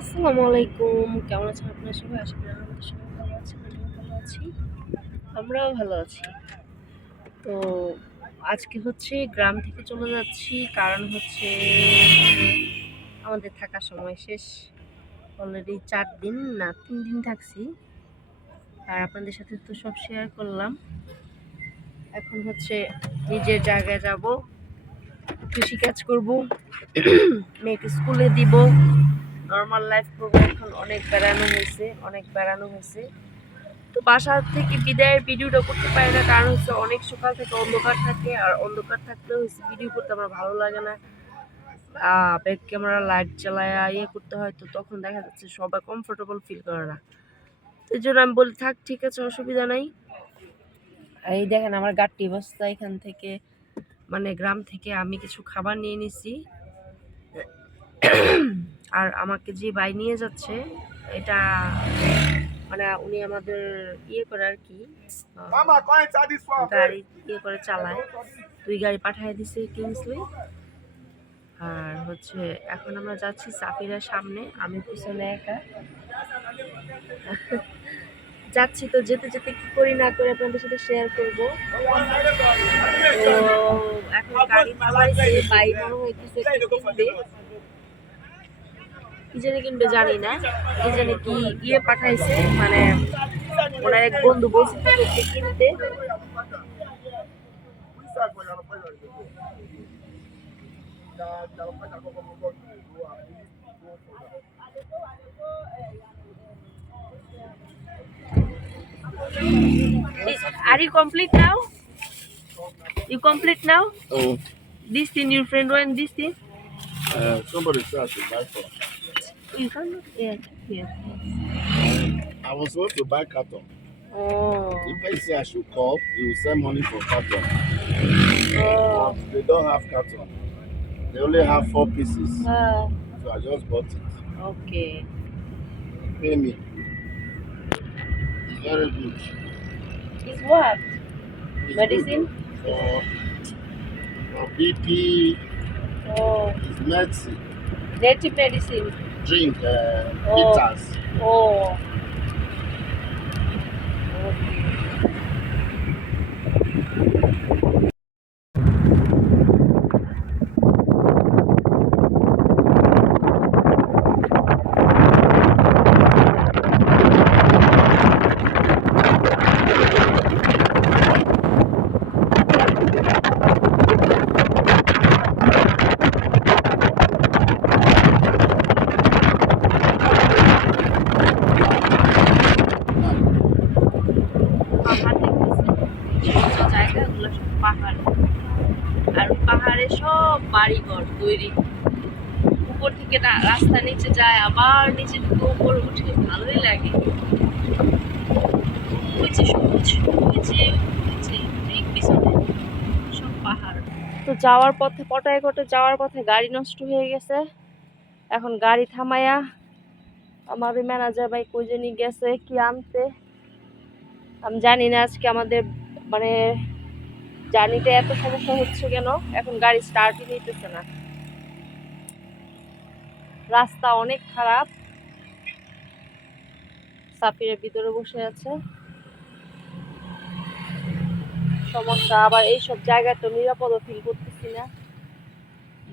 আসসালামু আলাইকুম। কেমন আছেন আপনার সবাই? আশা করি আমাদের সবাই ভালো আছেন, আমিও ভালো আছি। আমরাও ভালো আছি। তো আজকে হচ্ছে গ্রাম থেকে চলে যাচ্ছি। কারণ হচ্ছে আমাদের থাকার সময় শেষ। অলরেডি চার দিন না, তিন দিন থাকছি। আর আপনাদের সাথে তো সব শেয়ার করলাম। এখন হচ্ছে নিজের জায়গায় যাব। কৃষিকাজ করব। মেয়েকে স্কুলে দিব। নর্মাল লাইফ করব এখন অনেক বেড়ানো হয়েছে, অনেক বেড়ানো হয়েছে। তো বাসা থেকে বিদায়ের ভিডিওটা করতে পারি না, কারণ হচ্ছে অনেক সকাল থেকে অন্ধকার থাকে, আর অন্ধকার থাকলে হচ্ছে ভিডিও করতে আমার ভালো লাগে না। ব্যাক ক্যামেরা লাইট চালায় ইয়ে করতে হয়, তো তখন দেখা যাচ্ছে সবাই কমফোর্টেবল ফিল করে না। এই জন্য আমি বলি, থাক, ঠিক আছে, অসুবিধা নাই। এই দেখেন, আমার গাড়টি বস্তা এখান থেকে মানে গ্রাম থেকে আমি কিছু খাবার নিয়ে নিছি। আর আমাকে যে বাই নিয়ে যাচ্ছে এটা মানে উনি আমাদের ইয়ে করে আর কি. গাড়ি ইয়ে করে চালায়। দুই গাড়ি পাঠিয়ে দিছে কিংসলি আর হচ্ছে এখন আমরা যাচ্ছি সাফিরার সামনে আমি পিছনে একা। যাচ্ছি তো যেতে যেতে কি করি না করে আপনাদের সাথে শেয়ার করব। তো এখন গাড়ি চালাইছে বাই মনে হয় কিছু কি জানি কিনবে জানি না কি জানি কি ইয়ে পাঠাইছে মানে ওনার এক বন্ধু বলছে কিনতে Are you complete now? You complete now? Oh, This thing your friend went this thing? uh, somebody should buy for. You yeah, yeah. I was going to buy carton. Oh. If I say I should call, he will send money for carton. Oh. But they don't have carton. They only have four pieces. Uh, So I just bought it. okay. Pay me. It's very good. It's what? It's Medicine? For, for BP, Oh. it's medicine. Native medicine. Drink, uh, Oh. bitters. Oh. বাড়িঘর তৈরি। উপর থেকে রাস্তা নিচে যায়, আবার নিচে থেকে উপরে উঠে ভালোই লাগে। সবুজ পিছনে সব পাহাড়। তো যাওয়ার পথে, পটায় কটে যাওয়ার পথে গাড়ি নষ্ট হয়ে গেছে। এখন গাড়ি থামায়া আমার ম্যানেজার ভাই কই গেছে, কি আনতে? আমি জানি না আজকে আমাদের মানে জার্নিতে এত সমস্যা হচ্ছে কেন? এখন গাড়ি স্টার্টই নিতেছে না। রাস্তা অনেক খারাপ। সাফিরের ভিতরে বসে আছে। সমস্যা, আবার এইসব জায়গায় তো নিরাপদ ফিল করতেছি না।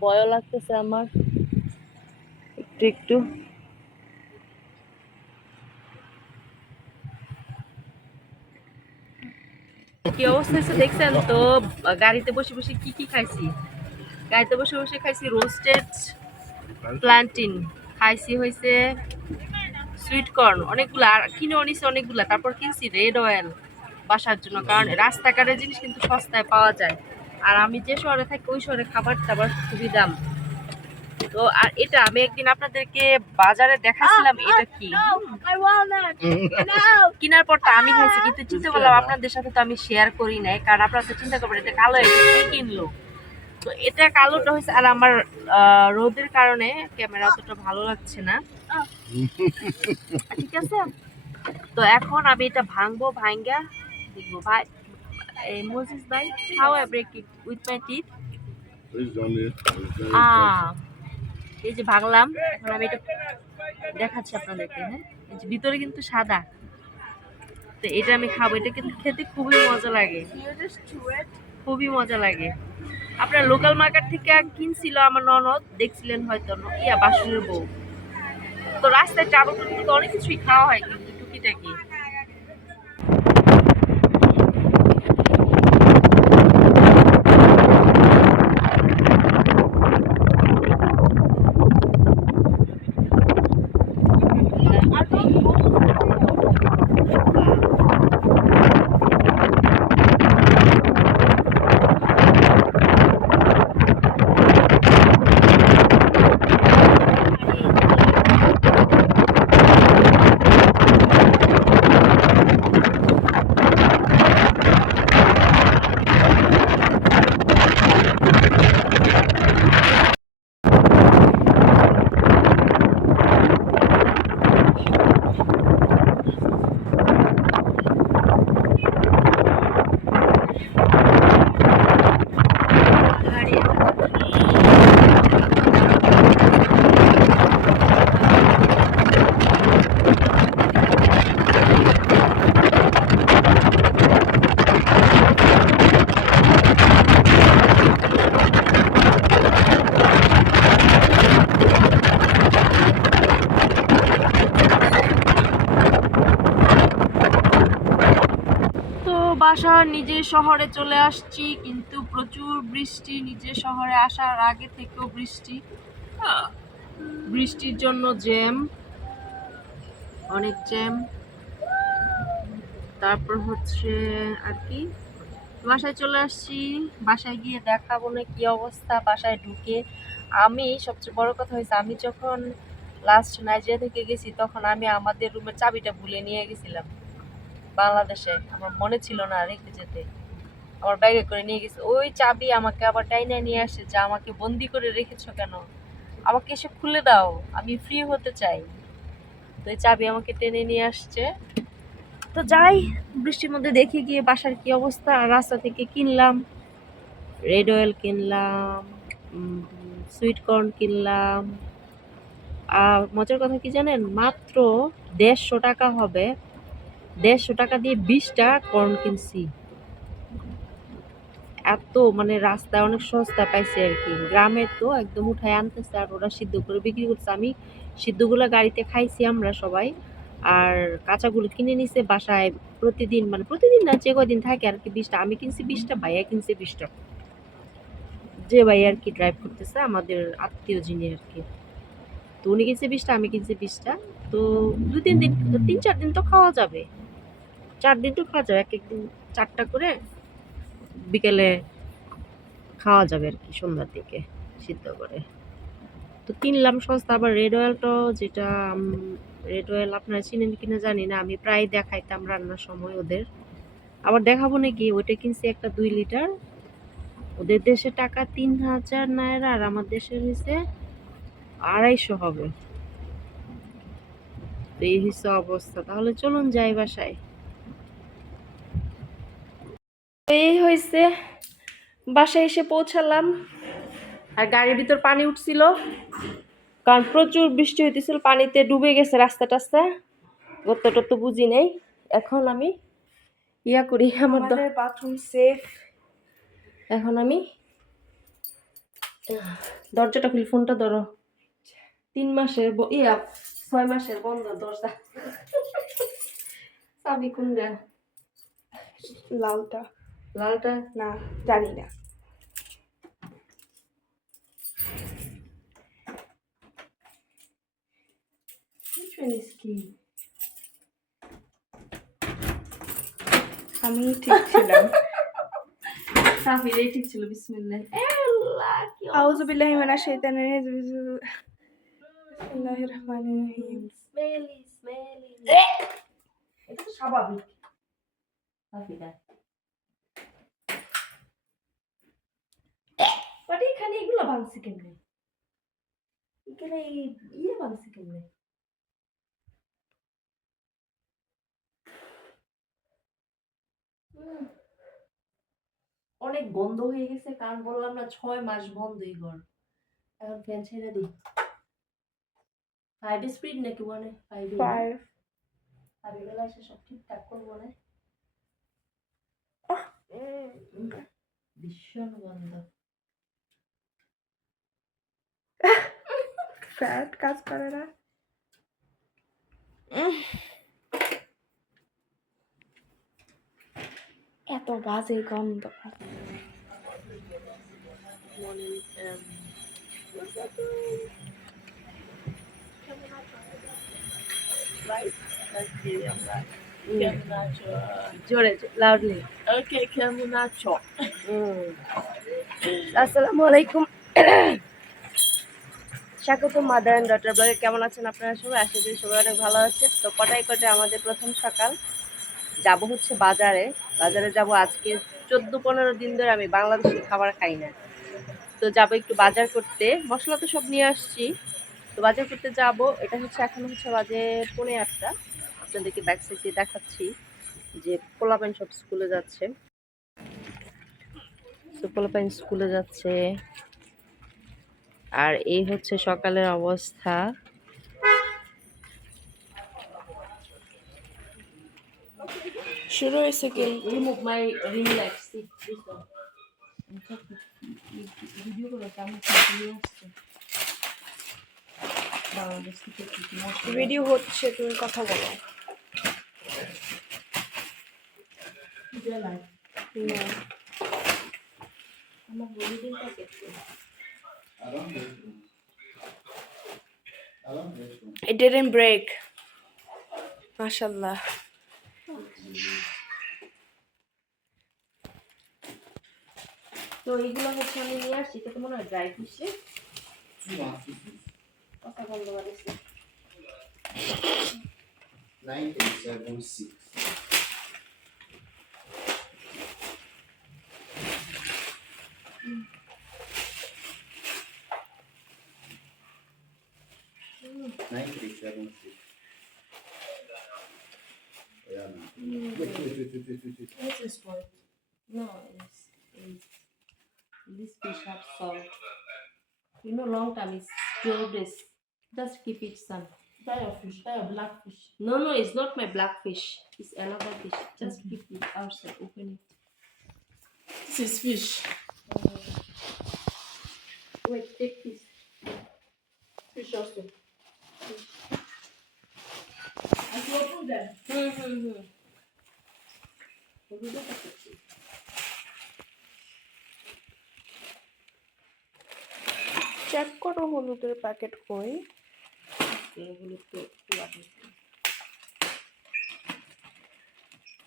ভয়ও লাগতেছে আমার। একটু একটু। কি অবস্থা হয়েছে দেখছেন? তো, গাড়িতে বসে বসে কি কি খাইছি? গাড়িতে বসে বসে খাইছি রোস্টেড প্লান্টিন খাইছি হয়েছে সুইট কর্ন অনেকগুলা, আর কিনে নিছি অনেকগুলা, তারপর কিনছি রেড অয়েল বাসার জন্য, কারণ রাস্তাঘাটের জিনিস কিন্তু সস্তায় পাওয়া যায়। আর আমি যে শহরে থাকি, ওই শহরে খাবার টাবার খুবই দাম। তো আর এটা আমি একদিন আপনাদেরকে বাজারে দেখাছিলাম এটা কি? কেনার পর তো আমি খাইছি কিন্তু চিন্তা করলাম আপনাদের সাথে তো আমি শেয়ার করি নাই কারণ আপনারা তো চিন্তা করবেন এটা কালো এটা কে কিনলো? তো এটা কালোটা হয়েছে আর আমার আহ, রোদের কারণে ক্যামেরা অতটা ভালো লাগছে না। ঠিক আছে। তো এখন আমি এটা ভাঙবো ভাঙ্গা দেখব ভাই এই মোজিস ভাই how I break it with my teeth Please don't need. আ এই যে ভাঙলাম আমি এটা দেখাচ্ছি আপনাদেরকে হ্যাঁ? এই যে ভিতরে কিন্তু সাদা। তো এটা আমি খাব, এটা কিন্তু খেতে খুবই মজা লাগে। খুবই মজা লাগে। আপনার লোকাল মার্কেট থেকে কিনছিল আমার ননদ, দেখছিলেন হয়তো ইয়া বাসুরের বউ। তো রাস্তায় ট্রাভেল কিন্তু অনেক কিছুই খাওয়া হয়, কিন্তু টুকিটাকি তো বাসা নিজের শহরে চলে আসছি, কিন্তু প্রচুর বৃষ্টি নিজের শহরে আসার আগে থেকেও বৃষ্টি। বৃষ্টির জন্য জ্যাম, অনেক জ্যাম। তারপর হচ্ছে আর কি, বাসায় চলে আসছি, বাসায় গিয়ে দেখাবো না কি অবস্থা, বাসায় ঢুকে। আমি, সবচেয়ে বড় কথা হয়েছে, আমি যখন লাস্ট নাইজেরিয়া থেকে গেছি, তখন আমি আমাদের রুমের চাবিটা ভুলে নিয়ে গেছিলাম। বাংলাদেশে আমার মনে ছিল না রেখে যেতে। আমার ব্যাগে করে নিয়ে গেছে। ওই চাবি আমাকে আবার টাইনে নিয়ে আসে, যে আমাকে বন্দি করে রেখেছো কেন? আমাকে এসে খুলে দাও, আমি ফ্রি হতে চাই। তো এই চাবি আমাকে টেনে নিয়ে আসছে। তো যাই, বৃষ্টির মধ্যে দেখে গিয়ে বাসার কি অবস্থা, রাস্তা থেকে কিনলাম রেড অয়েল কিনলাম সুইট কর্ন কিনলাম। আর মজার কথা কি জানেন? মাত্র দেড়শো টাকা হবে। দেড়শো টাকা দিয়ে বিশটা কর্ন কিনছি। এত মানে রাস্তায় অনেক সস্তা পাইছে আর কি। গ্রামের তো একদম উঠায় আনতেছে আর ওরা সিদ্ধ করে বিক্রি করছে। আমি সিদ্ধগুলো গাড়িতে খাইছি আমরা সবাই। আর কাঁচাগুলো কিনে নিছে বাসায় প্রতিদিন মানে প্রতিদিন না, যে কদিন থাকে আর কি বিশটা। আমি কিনছি বিশটা, ভাইয়া কিনছে বিশটা। যে ভাই আর কি ড্রাইভ করতেছে, আমাদের আত্মীয় যিনি আর কি। তো উনি কিনছে বিশটা, আমি কিনছি বিশটা। তো দু তিন দিন, তিন চার দিন তো খাওয়া যাবে। চার দিন তো খাওয়া যাবে, এক একদিন চারটা করে বিকেলে খাওয়া যাবে আর কি সন্ধ্যার দিকে সিদ্ধ করে। তো কিনলাম সস্তা, আবার রেড অয়েলটাও যেটা রেড অয়েল আপনারা চিনেন কিনা জানি না, আমি প্রায় দেখাইতাম রান্নার সময় ওদের। আবার দেখাবো নাকি, ওইটা কিনছি একটা দুই লিটার। ওদের দেশে টাকা তিন হাজার নাইরা, আর আমার দেশের হয়েছে আড়াইশো হবে। তো এই হচ্ছে অবস্থা। তাহলে চলুন যাই বাসায়। এই হয়েছে বাসায় এসে পৌঁছালাম। আর গাড়ির ভিতর পানি উঠছিল কারণ প্রচুর বৃষ্টি হইতেছিল পানিতে ডুবে গেছে রাস্তা টাস্তা গত্ত টত্ত বুঝি নেই। এখন আমি ইয়া করি আমার বাথরুম সেফ এখন আমি দরজাটা খুলি ফোনটা ধরো। তিন মাসের ইয়া ছয় মাসের বন্ধ দরজা। চাবি কোনটা? লালটা। লালটা? না জানি না? আমি ঠিক ছিলাম। ঠিক ছিল বিসমিল্লাহ। আল্লাহ কি আউযু বিল্লাহি মিনাশ শাইতানির রাজিম বিসমিল্লাহির রহমানির রহিম। স্মেলি স্মেলি এটা স্বাভাবিক। সাফিরা এখানে এগুলো ভাঙছে কেমনে? এখানে ইয়ে ভাঙছে কেমনে। অনেক বন্ধ হয়ে গেছে কারণ বললাম না ছয় মাস বন্ধ এই ঘর। এখন ফ্যান ছেড়ে দিই। ফাইভ স্পিড নাকি ওয়ানে ফাইভ ফাইভ আমি বেলা এসে সব ঠিকঠাক করব না। ভীষণ গন্ধ। ফ্যাট কাজ করে না। এত বাজে গন্ধ। জোরে লাউডলি ওকে কেমন আছো? আসসালামু আলাইকুম। স্বাগত মাদার অ্যান্ড ডটার ব্লগে কেমন আছেন আপনারা সবাই? আশা করি সবাই অনেক ভালো আছে তো কটাই কটে আমাদের প্রথম সকাল? যাব হচ্ছে বাজারে। বাজারে যাব আজকে চোদ্দ পনেরো দিন ধরে আমি বাংলাদেশি খাবার খাই না। তো যাব একটু বাজার করতে। মশলা তো সব নিয়ে আসছি। তো বাজার করতে যাব। এটা হচ্ছে এখন হচ্ছে বাজে পৌনে আটটা। আপনাদেরকে ব্যাক সাইড দিয়ে দেখাচ্ছি যে পোলাপাইন সব স্কুলে যাচ্ছে। তো পোলাপাইন স্কুলে যাচ্ছে। আর এই হচ্ছে সকালের অবস্থা। শুরু হয়েছে ভিডিও করে হচ্ছে তুমি কথা বলো। ভিডিও লাইট না। আমার বলি দিন প্যাকেট It didn't break. মাশাল্লাহ তো এইগুলো হচ্ছে আমি নিয়ে আসছি তো মনে হয় ড্রাই ফিশে কথা বন্ধ করেছি Nineteen seven six. Seven six. Yeah, man. Wait, wait, wait, wait, wait, wait, wait. What is? No, it's, it's this fish have salt. You know, long time it's twelve days. Just keep it, some. Try your fish, try your black fish. No, no, it's not my black fish. It's another fish. Just keep it outside. Open it. This is fish. it. Wait, take this. Fish also. Check করো হলুদের packet কই হলুদ।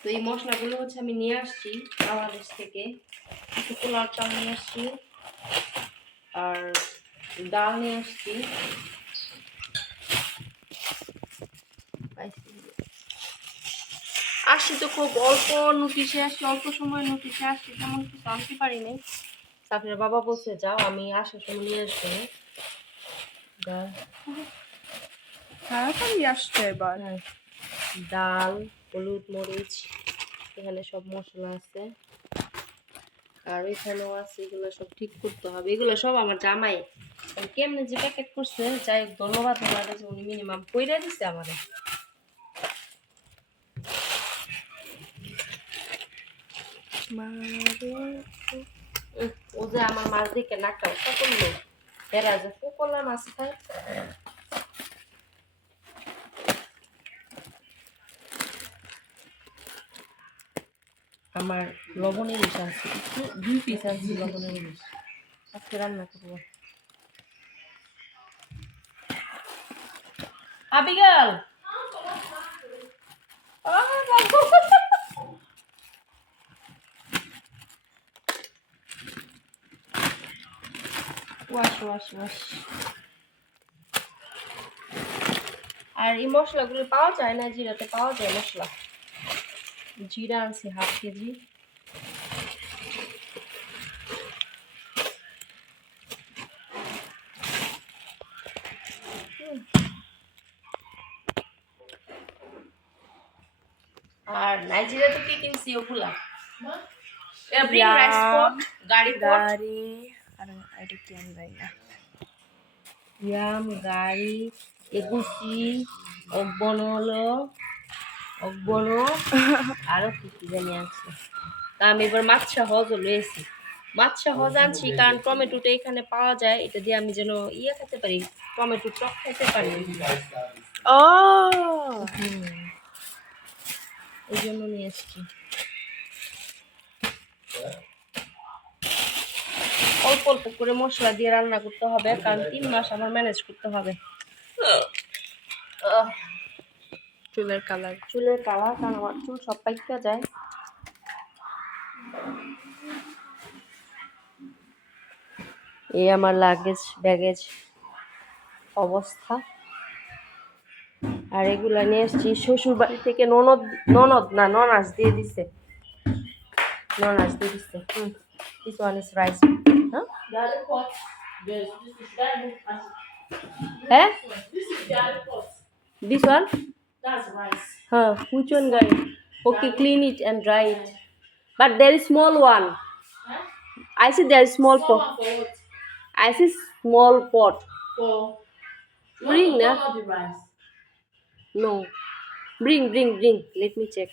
তো এই মশলাগুলো হচ্ছে আমি নিয়ে আসছি, বাংলাদেশ থেকে কিছু পোলার চাল নিয়ে আসছি, আর ডাল নিয়ে আসছি আসছি তো খুব অল্প নোটিশে আসছি অল্প সময় নোটিশে আসছি তেমন কিছু আনতে পারি নাই। আপনার বাবা বলছে যাও আমি আসার সময় নিয়ে আসব ডাল তাড়াতাড়ি আসছে এবার। হ্যাঁ, ডাল হলুদ মরিচ এখানে সব মশলা আছে। আর এখানেও আছে এগুলো সব ঠিক করতে হবে। এগুলো সব আমার জামাই। কেমনে যে প্যাকেট করছে যাই হোক ধন্যবাদ ওনার কাছে উনি মিনিমাম কইরা দিছে আমারে। ও যে আমার মাছ দিকে নাকটা উঠা করল। যে পোকলা মাছ খায় আমার লবণের ইলিশ আছে। দুই পিস আছে লবণের ইলিশ আজকে রান্না করব। আবিগাল! ওয়াশ ওয়াশ ওয়াশ আর এই মশলাগুলো পাওয়া যায় না জিরাতে পাওয়া যায় মশলা? জিরা আনছি হাফ কেজি। আর নাইজেরিয়া কি কিনছি ওগুলা? গাড়ি গাড়ি। এটা কি আমি জানি না ইয়াম গাড়ি এগুচি অব্বনলো অব্বন আরও কি কি জানি আছে। তা আমি এবার মাছ সহজ লয়েছি মাছ সহজ আনছি কারণ টমেটোটা এখানে পাওয়া যায় এটা দিয়ে আমি যেন ইয়ে খেতে পারি টমেটো টক খেতে পারি। ও! এই জন্য নিয়ে এসছি। অল্প অল্প করে মশলা দিয়ে রান্না করতে হবে, কারণ তিন মাস আমার ম্যানেজ করতে হবে। চুলের কালার চুলের কালার কারণ আমার চুল সব পাইকা যায়। এই আমার লাগেজ ব্যাগেজ অবস্থা। আর এগুলা নিয়ে এসছি শ্বশুর বাড়ি থেকে ননদ ননদ না, ননাস দিয়ে দিছে। ননাস দিয়ে দিছে, হুম। This one is rice. Huh? The other pot. Yes, this is that. Eh? This is the other pot. This one? That's rice. Huh. Which one, guys? Okay, clean it and dry it. But there is small one. Huh? I see there is small, small pot. pot. I see small pot. For bring, no, nah? No. Bring, bring, bring. Let me check.